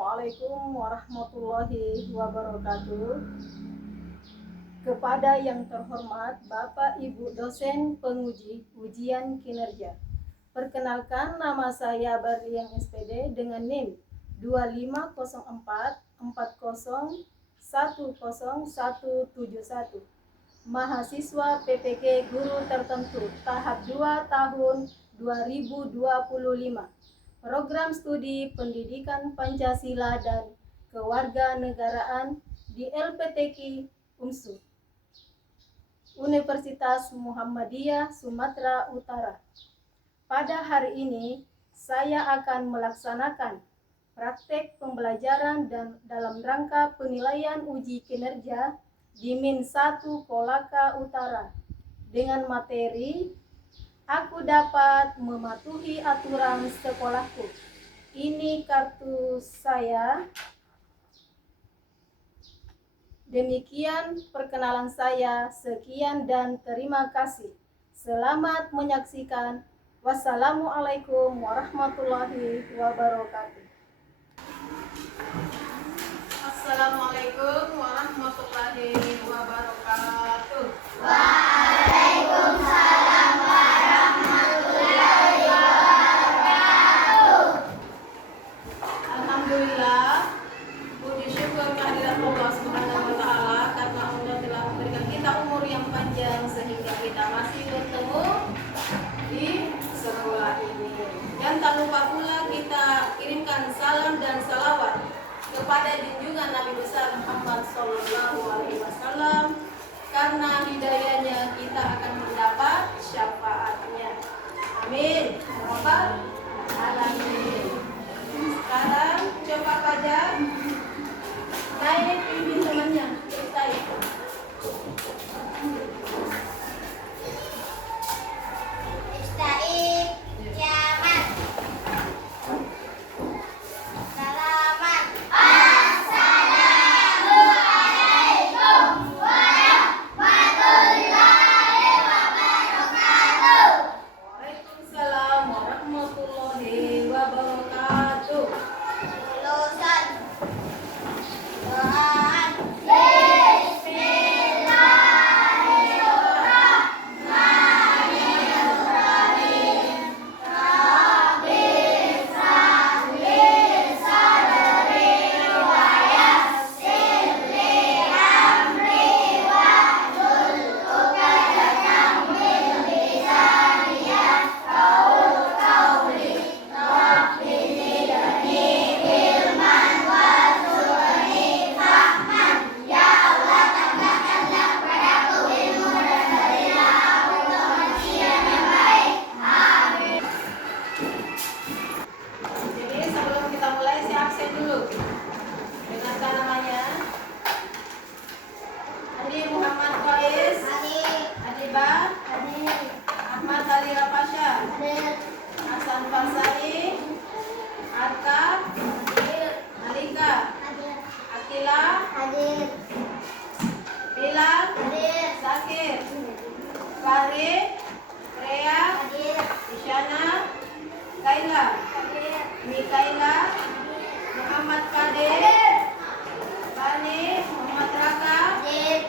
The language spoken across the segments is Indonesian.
Assalamualaikum warahmatullahi wabarakatuh. Kepada yang terhormat Bapak Ibu dosen penguji ujian kinerja. Perkenalkan, nama saya Barliang SPD dengan NIM 250404010171. Mahasiswa PPK Guru Tertentu tahap 2 tahun 2025. Program Studi Pendidikan Pancasila dan Kewarganegaraan di LPTQ UNSU, Universitas Muhammadiyah Sumatera Utara. Pada hari ini, saya akan melaksanakan praktek pembelajaran dan dalam rangka penilaian uji kinerja di Min 1 Kolaka Utara dengan materi Aku dapat mematuhi aturan sekolahku. Ini kartu saya. Demikian perkenalan saya. Sekian dan terima kasih. Selamat menyaksikan. Wassalamualaikum warahmatullahi wabarakatuh. Assalamualaikum warahmatullahi wabarakatuh. Waalaikumsalam warahmatullahi wabarakatuh. Alhamdulillah, puji syukur kehadirat Allah Subhanahu wa taala karena Allah telah memberikan kita umur yang panjang sehingga kita masih bertemu di sekolah ini. Dan tak lupa pula kita kirimkan salam dan salawat kepada junjungan Nabi besar Muhammad SAW, karena hidayahnya kita akan mendapat syafaatnya. Amin. Rabbal alamin. Sekarang coba pajak. Nah, ini pimpin temannya. Ceritain. Istaib kiamat. Salaman. Assalamualaikum warahmatullahi wabarakatuh. Waalaikumsalam warahmatullahi wabarakatuh. Lulusan doaan. Bismillahirrahmanirrahim. Rabbi shrah li sadri wa yassir li amri wahlul 'uqdatam min lisani yafqahu qawli. Rabbi zidni ilman warzuqni fahman. Ya Allah, tambahkanlah padaku ilmu dan berilah aku kemanusiaan yang baik. Amin. Jadi sebelum kita mulai, saya absen dulu. Dengarkan namanya. Adi Muhammad Faiz, Hadir. Adiba, Hadir. Ahmad Ali Rapasya, Hadir. Hasan Farsani, Arka, Hadir. Alika, Hadir. Akila, Hadir. Bilal, Hadir. Zakir, Fahri, Rea, Hadir. Isyana, Kaila, Hadir. Mikaila, Muhammad Kadir, Fani, Muhammad Raka, Hadir.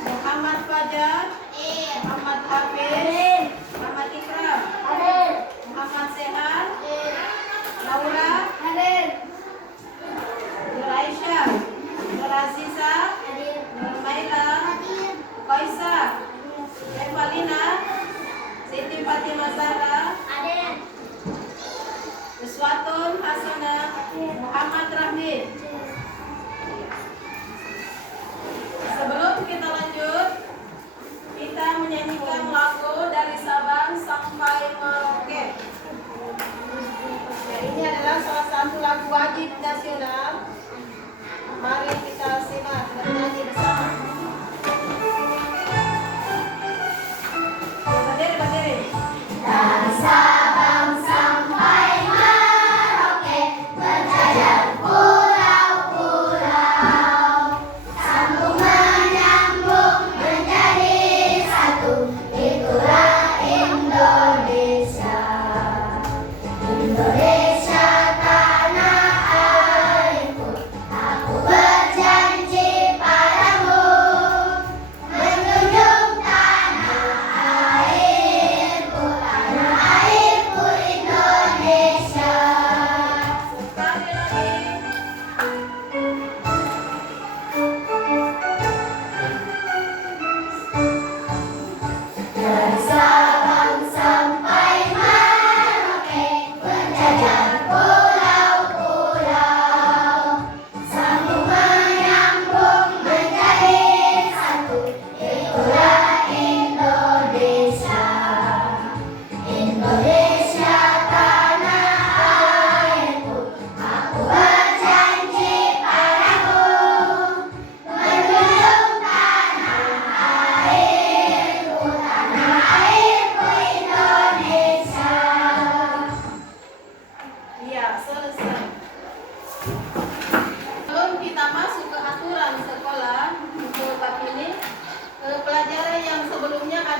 Muhammad Fajar, Hadir. Muhammad Hafiz, Muhammad Ikram, Hadir. Muhammad Sehan, Hadir. Laura, Hadir. Nur Aisyah, Nur Aziza, Hadir. Nur Maila, Hadir. Kaisa, Evalina, Siti Fatimah Zahra, Hadir. Uswatun Hasanah, Muhammad Rahmi. Sebelum kita lanjut, kita menyanyikan lagu dari Sabang sampai Merauke. Ya, ini adalah salah satu lagu wajib nasional. Mari kita simak bernyanyi bersama. Berdiri, berdiri. Dari Sabang sampai Merauke, berjajah pulau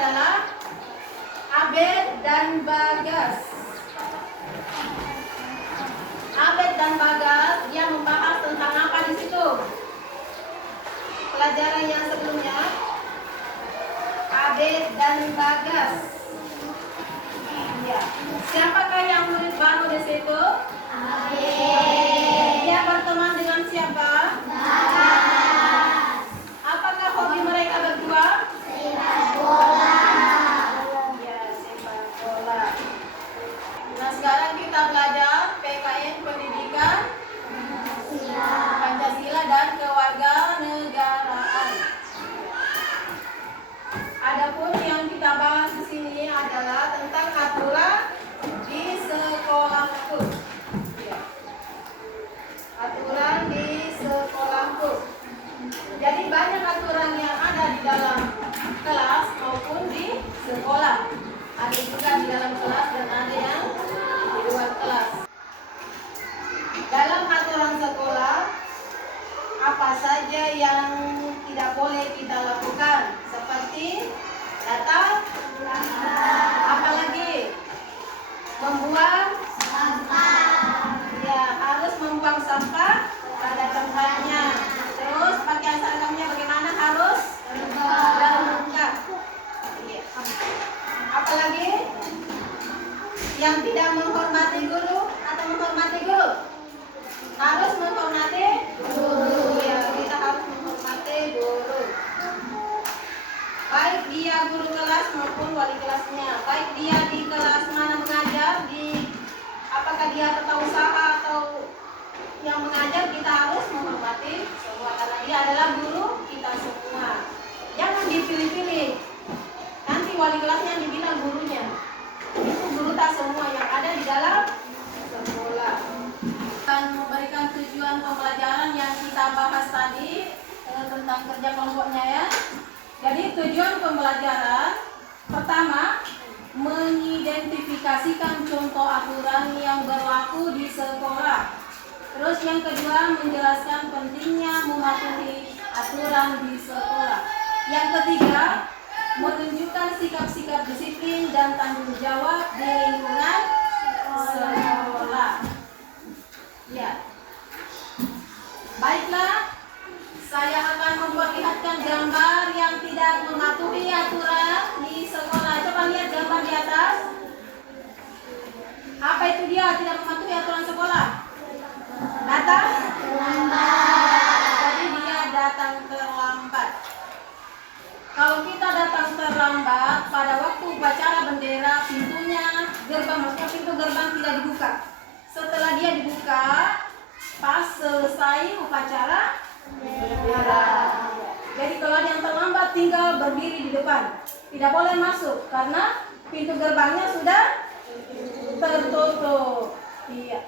adalah Abed dan Bagas. Abed dan Bagas dia membahas tentang apa di situ? Pelajaran yang sebelumnya Abed dan Bagas. Ya. Siapakah yang murid baru di situ? Abed. Dia berteman dengan siapa? Bagas. Apakah hobi mereka berdua? Sepak bola. Ya, sepak bola. Nah, sekarang kita belajar PKN Pendidikan Pancasila dan Kewarganegaraan. Adapun yang kita bahas di sini adalah tentang aturan di sekolahku. Ya. Aturan di sekolahku. Jadi banyak aturan yang ada di dalam kelas maupun di sekolah. Ada juga di dalam kelas dan ada yang di luar kelas. Dalam aturan sekolah, apa saja yang tidak boleh kita lakukan? Seperti datang, apalagi membuang sampah. Ya, harus membuang sampah pada tempatnya. Terus pakaian seragamnya bagaimana? Harus lengkap. Ya. Apalagi yang tidak menghormati guru atau menghormati guru? Harus menghormati guru. Ya, kita harus menghormati guru. Baik dia guru kelas maupun wali kelasnya. Baik dia di kelas mana mengajar, apakah dia tata usaha atau yang mengajar, kita harus menghormati semua karena dia adalah guru kita semua. Jangan dipilih-pilih. Nanti wali kelasnya dibilang gurunya. Itu guru tak semua yang ada di dalam sekolah. Dan memberikan tujuan pembelajaran yang kita bahas tadi tentang kerja kelompoknya ya. Jadi tujuan pembelajaran pertama, mengidentifikasikan contoh aturan yang berlaku di sekolah. Terus yang kedua, menjelaskan pentingnya mematuhi aturan di sekolah. Yang ketiga, menunjukkan sikap-sikap disiplin dan tanggung jawab di lingkungan sekolah. Ya. Baiklah, saya akan memperlihatkan gambar yang tidak mematuhi aturan di sekolah. Coba lihat gambar di atas. Apa itu dia tidak mematuhi aturan sekolah? Datang terlambat. Jadi dia datang terlambat. Kalau kita datang terlambat pada waktu upacara bendera, pintunya gerbang, maksudnya pintu gerbang tidak dibuka. Setelah dia dibuka, pas selesai upacara bendera. Jadi kalau ada yang terlambat tinggal berdiri di depan, tidak boleh masuk karena pintu gerbangnya sudah tertutup. Iya.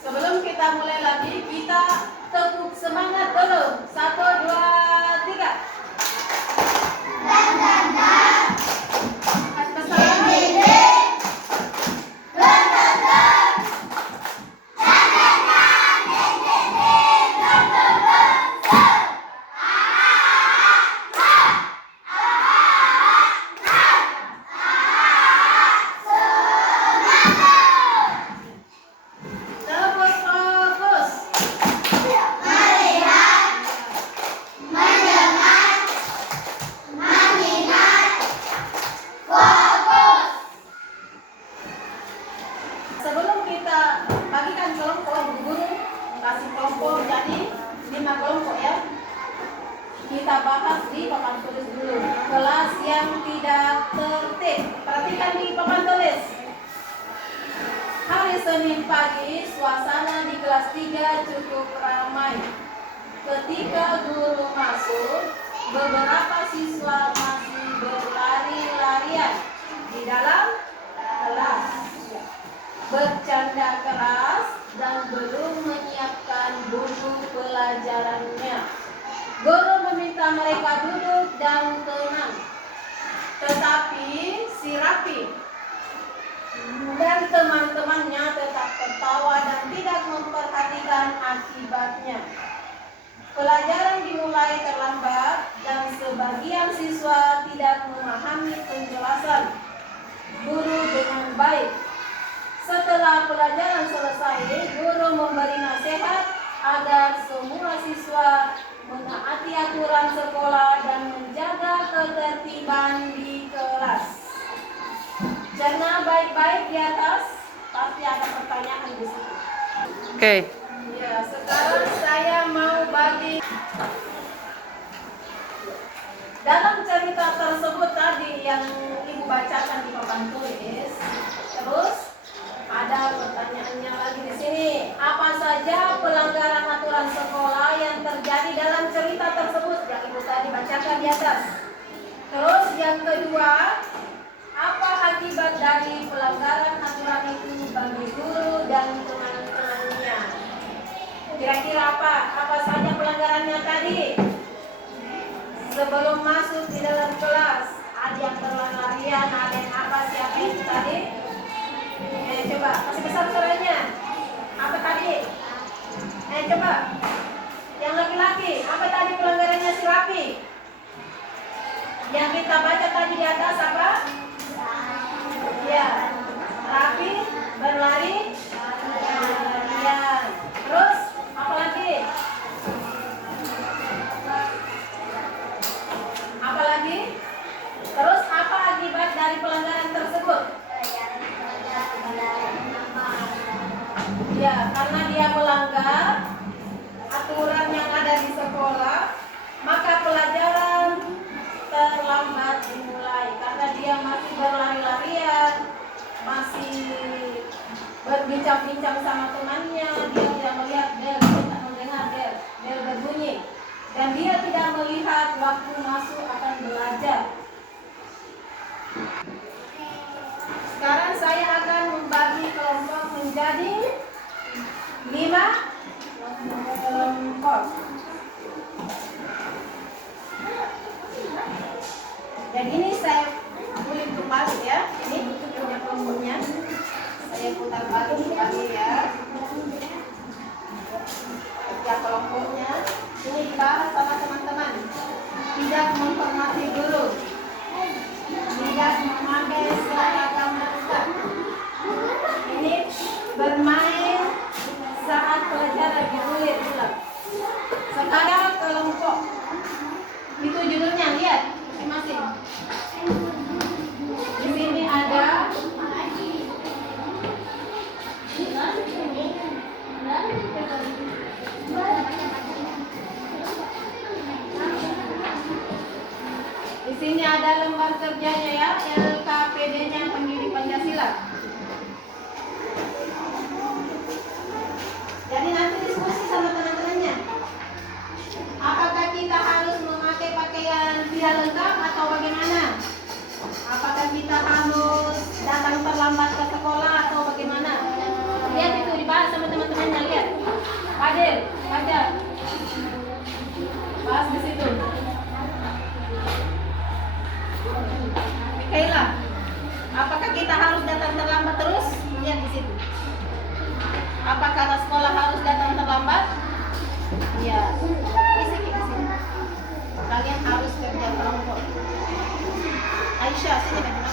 Sebelum kita mulai lagi, kita tepuk semangat dulu. 1, 2, 3. Kasih pesan. Kita bahas di papan tulis dulu. Kelas yang tidak tertib. Perhatikan di papan tulis. Hari Senin pagi, suasana di kelas 3 cukup ramai. Ketika guru masuk, beberapa siswa masih berlari-larian di dalam kelas, bercanda keras dan belum menyiapkan buku pelajarannya. Guru meminta mereka duduk dan tenang. Tetapi si Rapi dan teman-temannya tetap tertawa dan tidak memperhatikan akibatnya. Pelajaran dimulai terlambat dan sebagian siswa tidak memahami penjelasan guru dengan baik. Setelah pelajaran selesai, guru memberi nasihat agar semua siswa menaati aturan sekolah dan menjaga ketertiban di kelas. Jangan baik-baik di atas, pasti ada pertanyaan di situ. Oke. Ya, sekarang saya mau bagi dalam cerita tersebut tadi yang ibu bacakan di papan tulis. Terus ada pertanyaannya lagi di sini. Apa saja pelanggaran aturan sekolah yang terjadi dalam cerita tersebut yang ibu tadi bacakan di atas? Terus yang kedua, apa akibat dari pelanggaran aturan itu bagi guru dan teman-temannya? Kira-kira apa saja pelanggarannya tadi? Sebelum masuk di dalam kelas, ada yang berlarian, ada yang apa, siapa itu tadi? Coba, kasih besar suaranya. Apa tadi? Coba. Yang laki-laki, apa tadi pelanggarannya si Rapi? Yang kita baca tadi di atas apa? Ya, Rapi berlari, larian. Terus apa lagi? Apa lagi? Terus apa akibat dari pelanggaran tersebut? Ya, karena dia melanggar aturan yang ada di sekolah, maka pelajaran terlambat dimulai karena dia masih berlari-larian, masih berbincang-bincang sama temannya, dia tidak melihat bel, dia tak mendengar bel berbunyi, dan dia tidak melihat waktu masuk akan belajar. Sekarang saya akan membagi kelompok menjadi 5 kelompok. Dan ini saya kulik kembali ya. Ini punya kelompoknya. Saya putar balik kembali ya. Ya kelompoknya. Ini dibahas sama teman-teman. Tidak menghormati guru. Tidak memakai seragam lengkap. Ini bermain saat pelajaran diulir ulang. Sekarang kelompok itu judulnya, lihat masing-masing. Di sini ada di sini ada lembar kerjanya ya, LKPD-nya pendiri Pancasila. Jadi nanti diskusi sama teman-temannya. Apakah kita harus memakai pakaian tidak lengkap atau bagaimana? Apakah kita harus datang terlambat ke sekolah atau bagaimana? Lihat itu dibahas sama teman-temannya, lihat. Adil, baca. Bahas di situ. Mikaela, apakah kita harus datang terlambat terus? Lihat di situ. Apa karena sekolah harus datang terlambat? Ya, di sini. Kalian harus kerja kelompok. Aisyah, sini bagaimana?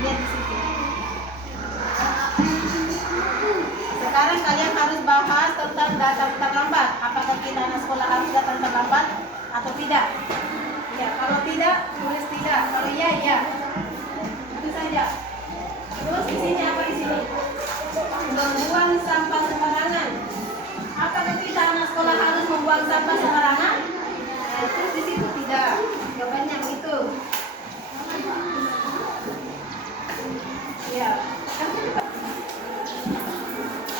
Lihat di situ. Sekarang kalian harus bahas tentang datang terlambat. Apakah kita anak sekolah harus datang terlambat atau tidak? Ya, kalau tidak, tulis tidak. Kalau iya, iya. Itu saja. Terus di sini apa di sini? Membuang sampah sembarangan. Apakah kita anak sekolah harus membuang sampah sembarangan? Terus di situ tidak. Jawabannya begitu. Ya.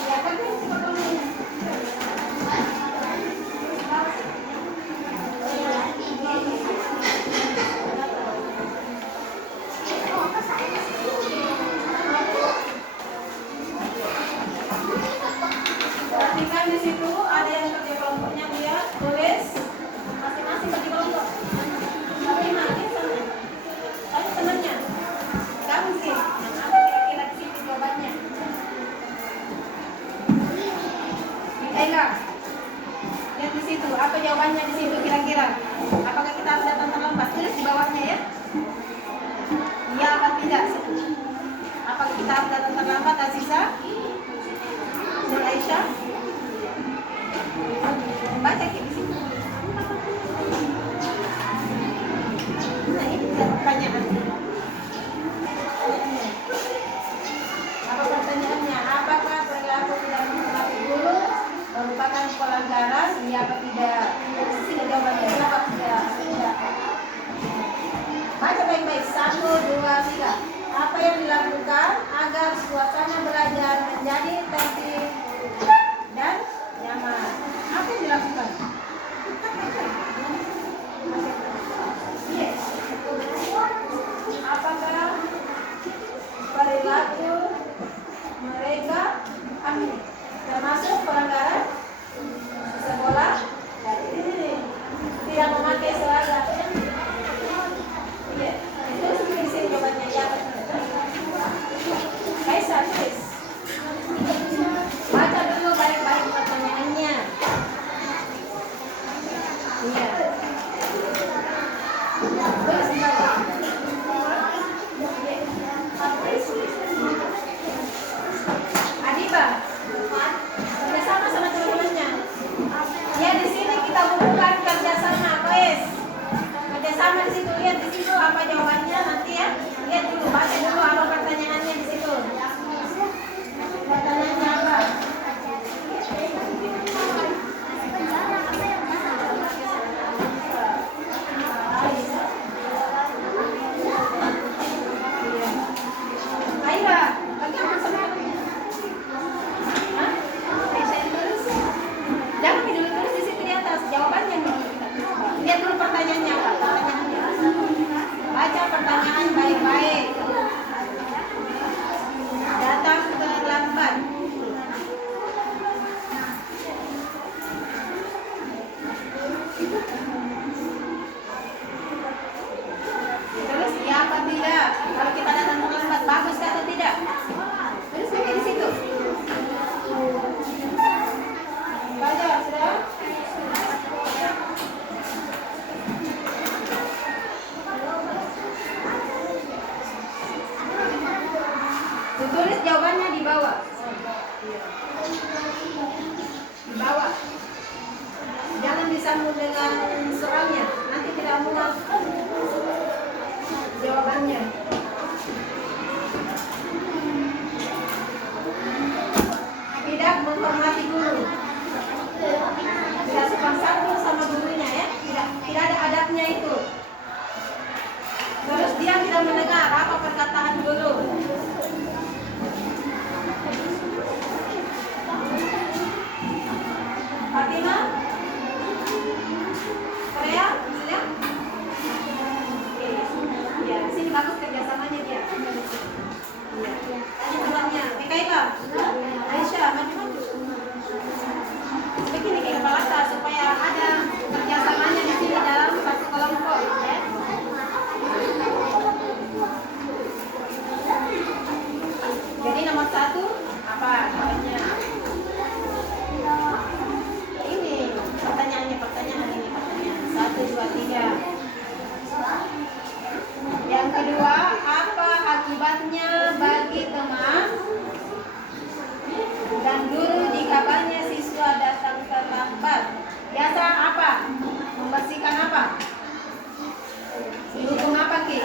Ya, kan ini coba kamu. Perhatikan di situ ada yang kerja kelompoknya, lihat, tulis masing-masing bagi kelompok. Tapi nanti tanya temannya, kamu sih yang ada kira-kira di situ jawabannya. Mikaela, lihat di situ, apa jawabannya di situ kira-kira? Apakah kita harus datang 1, 2, 3. Apa yang dilakukan agar suasana belajar menjadi tertib dan nyaman? Apa yang dilakukan? Yes. Apakah perilaku mereka termasuk pelanggaran sekolah? Ini tidak memakai seragam. Iya, itu isi jawabannya ya. Kaisa, tulis. Baca dulu baik-baik pertanyaannya. Iya. Tulis di bawah. Adiba, kerjasama sama teman-temannya. Ya di sini kita bukukan kerjasama, guys. Kerjasama di situ, lihat di situ apa jawabannya nanti ya. Lihat dulu, baca dulu apa pertanyaannya di situ. Pertanyaannya apa? Aira, lagi apa sama kamu? Hah? Jangan dulu tulis di situ di atas jawabannya dulu. Lihat dulu pertanyaannya apa? Pertanyaannya. Baca pertanyaan baik-baik. Datang terlambat. Terus ya apa tidak? Kalau kita datang terlambat bagus atau tidak? Terus di situ. Baca sudah. Tulis jawabannya di bawah. Di bawah. Jangan disambung dengan soalnya. Nanti tidak muat jawabannya. Tidak menghormati guru. Tidak sopan santun sama gurunya ya. Tidak ada adabnya itu. Terus dia tidak mendengar apa perkataan guru. Fatima? Korea? Sudah? Oke. Ya, di sini bagus kerjasamanya dia. Iya. Tanya temannya. Eka. Aisyah, maju-maju. Begini kayak kepala atas supaya ada kerjasamanya di sini dalam satu kelompok ya. Jadi nomor 1 apa jawabannya? Ini pertanyaannya, pertanyaan 1, 2, 3. Yang kedua, apa akibatnya bagi teman dan guru jika banyak siswa datang terlambat? Biasa apa? Membersihkan apa? Dihukum apa, Ki?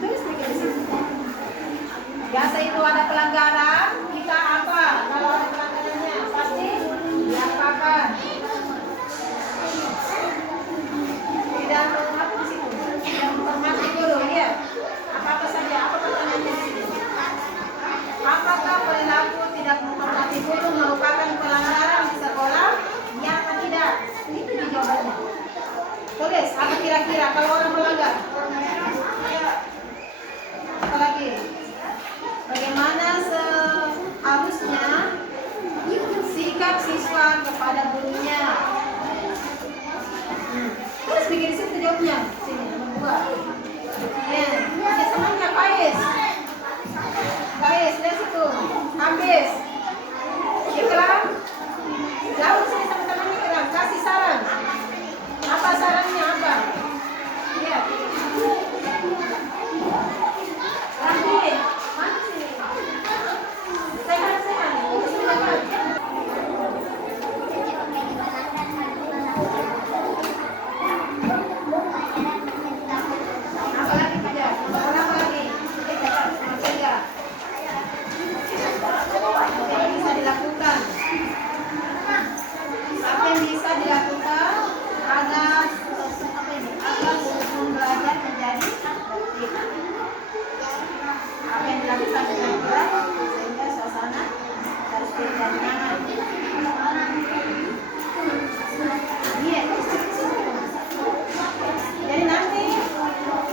Terus mikir di situ. Biasa itu ada pelanggaran, kita apa? Kalau ada pelanggarannya pasti diapakan. Tidak apa di situ. Tidak menghormati guru ya. Apa saja? Apa pertanyaannya di situ? Apakah perilaku tidak menghormati guru merupakan pelanggaran di sekolah? Ya atau tidak? Itu jawabannya. Tulis apa kira-kira kalau orang melanggar? Apa lagi? Bagaimana seharusnya sikap siswa kepada gurunya? Terus bikin situ jawabnya. Sini nomor 2. Ya, kerjasamanya Kais. Kais, lihat situ. Habis. Ikram. Jauh sini sama temannya Ikram. Kasih saran. Apa sarannya apa? Ya. Ranti. Mana sini? Sehat-sehat. Apa lagi kerja? Apa lagi? Kerja. Apa yang bisa dilakukan? Apa yang bisa dilakukan dari mana? Iya. Jadi nanti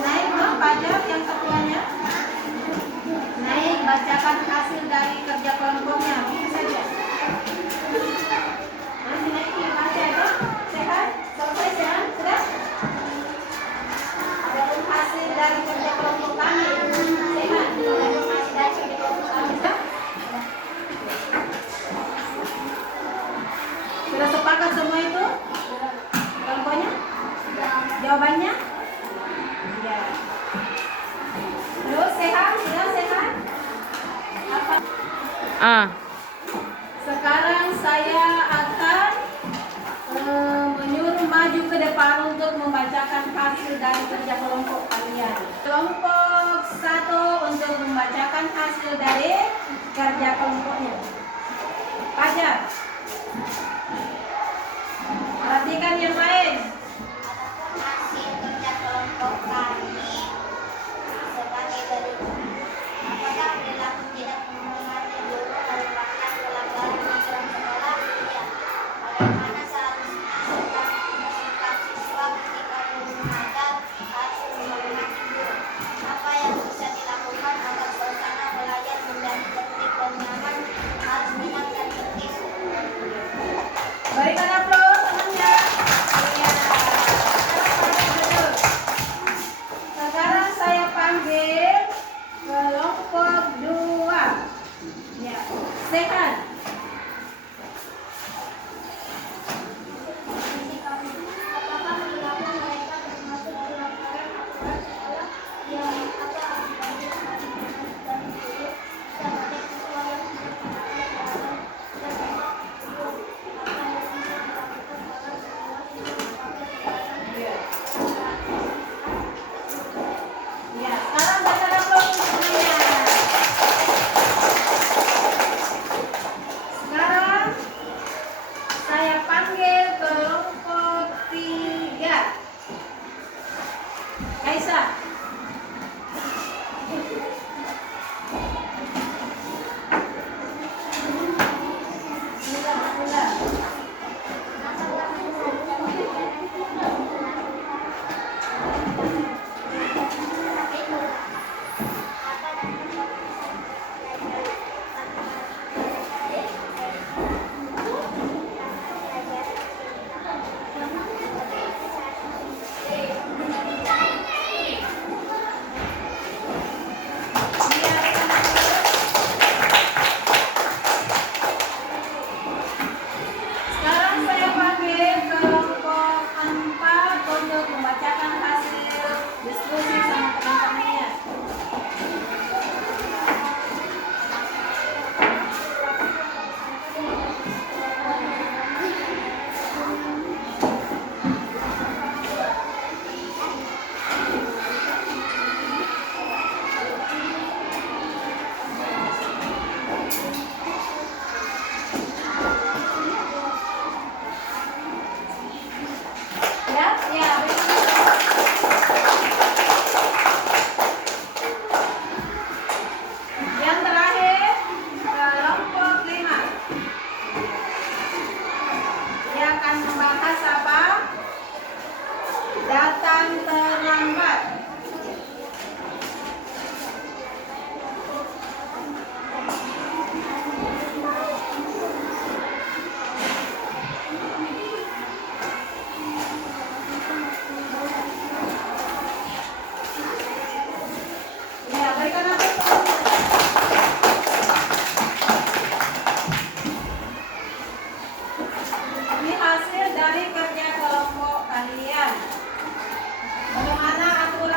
naik dong pajak yang ketuanya. Naik bacakan hasil dari kerja kelompoknya. Bisa saja. Nanti naik baca itu. Sehat? Selesai sehat? Sudah? Ada hasil dari kerja kelompok kami. Sehat? Ada hasil dari kerja kelompok kami. Sudah sepakat semua itu? Kelompoknya? Jawabannya? Ya. Terus sehat? Sudah sehat? Apa? Sekarang saya akan menyuruh maju ke depan untuk membacakan hasil dari kerja kelompok kalian. Kelompok 1 untuk membacakan hasil dari kerja kelompoknya. Fajar. Perhatikan yang lain. Hasil kerja kelompok kami sebagai berikut. Apakah perilaku tidak menghormati guru merupakan pelanggaran aturan sekolah? Ya. Bagaimana seharusnya sikap siswa ketika guru mengajar harus menghormati guru? Apa yang bisa dilakukan agar suasana belajar menjadi tertib dan nyaman? Harus ingat dan tertib. Berikan aplaus temannya. Iya. Sekarang saya panggil kelompok 2. Ya, sehat. Apakah perilaku mereka termasuk pelanggaran aturan sekolah? Ya, apa akibatnya bagi anak dan guru dan adik siswa yang tidak melakukan dan memang guru apa yang bisa dilakukan agar semua siswa memakai kekerasan Iya. Ya, sekarang berikan aplaus semuanya. Sekarang saya panggil kelompok 3. Kaisa. Sudah. Sekarang saya panggil kelompok 4 untuk membacakan hasil diskusi sama teman-temannya. Ya, ya. Yang terakhir kelompok 5. Dia akan membahas apa? Datang terlambat. Ya, berikan apa? Ini hasil dari kerja kelompok kalian. Bagaimana aturan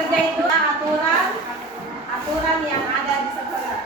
kerja itu aturan yang ada di sekolah.